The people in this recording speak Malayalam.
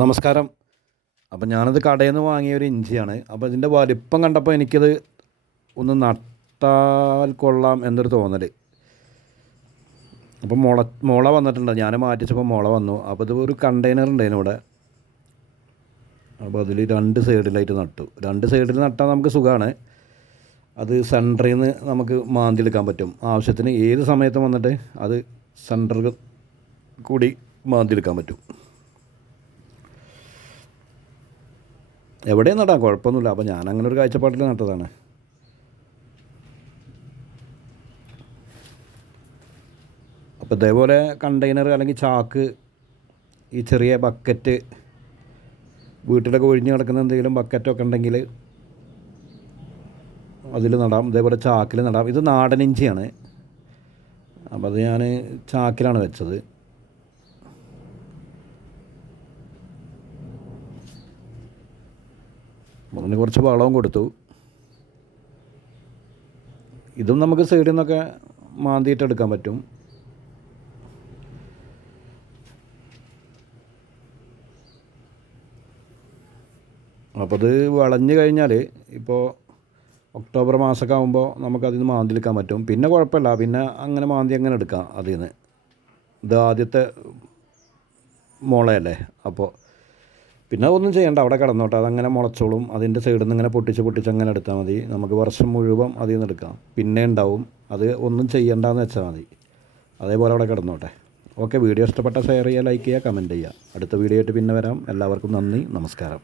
നമസ്കാരം. അപ്പം ഞാനത് കടയിൽ നിന്ന് വാങ്ങിയ ഒരു ഇഞ്ചിയാണ്. അപ്പോൾ ഇതിൻ്റെ വലിപ്പം കണ്ടപ്പോൾ എനിക്കത് ഒന്ന് നട്ടാൽ കൊള്ളാം എന്നൊരു തോന്നൽ. അപ്പോൾ മുള വന്നിട്ടുണ്ട്. ഞാൻ മാറ്റിച്ചപ്പോൾ മുള വന്നു. അപ്പോൾ ഇത് ഒരു കണ്ടെയ്നർ ഉണ്ടായിരുന്നു ഇവിടെ. അപ്പോൾ അതിൽ രണ്ട് സൈഡിലായിട്ട് നട്ടു. രണ്ട് സൈഡിൽ നട്ടാൽ നമുക്ക് സുഖമാണ്. അത് സെൻറ്ററിൽ നിന്ന് നമുക്ക് മാന്തിയെടുക്കാൻ പറ്റും. ആവശ്യത്തിന് ഏത് സമയത്തും വന്നിട്ട് അത് സെൻറ്ററിൽ കൂടി മാന്തിയെടുക്കാൻ പറ്റും. എവിടെയും നടാം, കുഴപ്പമൊന്നുമില്ല. അപ്പോൾ ഞാൻ അങ്ങനെ ഒരു കാഴ്ചപ്പാട്ടിൽ നട്ടതാണ്. അപ്പോൾ ഇതേപോലെ കണ്ടെയ്നർ അല്ലെങ്കിൽ ചാക്ക്, ഈ ചെറിയ ബക്കറ്റ്, വീട്ടിലൊക്കെ ഒഴിഞ്ഞ് കിടക്കുന്ന എന്തെങ്കിലും ബക്കറ്റൊക്കെ ഉണ്ടെങ്കിൽ അതിൽ നടാം. ഇതേപോലെ ചാക്കിൽ നടാം. ഇത് നാടൻ ഇഞ്ചിയാണ്. അപ്പോൾ അത് ഞാൻ ചാക്കിലാണ് വെച്ചത്. അതിന് കുറച്ച് വളവും കൊടുത്തു. ഇതും നമുക്ക് സൈഡിൽ നിന്നൊക്കെ മാന്തിയിട്ടെടുക്കാൻ പറ്റും. അപ്പോൾ അത് വിളഞ്ഞ് കഴിഞ്ഞാൽ ഇപ്പോൾ ഒക്ടോബർ മാസമൊക്കെ ആകുമ്പോൾ നമുക്കതിൽ നിന്ന് മാന്തിയെടുക്കാൻ പറ്റും. പിന്നെ കുഴപ്പമില്ല, പിന്നെ അങ്ങനെ മാന്തി അങ്ങനെ എടുക്കാം അതിൽ നിന്ന്. ഇത് ആദ്യത്തെ മുളയല്ലേ, അപ്പോൾ പിന്നെ ഒന്നും ചെയ്യേണ്ട, അവിടെ കിടന്നോട്ടെ, അതങ്ങനെ മുളച്ചോളും. അതിൻ്റെ സൈഡിൽ നിന്ന് ഇങ്ങനെ പൊട്ടിച്ച് അങ്ങനെ എടുത്താൽ മതി. നമുക്ക് വർഷം മുഴുവൻ അതിൽ നിന്ന് എടുക്കാം. പിന്നെ ഉണ്ടാവും, അത് ഒന്നും ചെയ്യണ്ടെന്ന് വെച്ചാൽ മതി. അതേപോലെ അവിടെ കിടന്നോട്ടെ. ഓക്കെ, വീഡിയോ ഇഷ്ടപ്പെട്ട ഷെയർ ചെയ്യുക, ലൈക്ക് ചെയ്യുക, കമൻറ്റ് ചെയ്യുക. അടുത്ത വീഡിയോ ആയിട്ട് പിന്നെ വരാം. എല്ലാവർക്കും നന്ദി, നമസ്കാരം.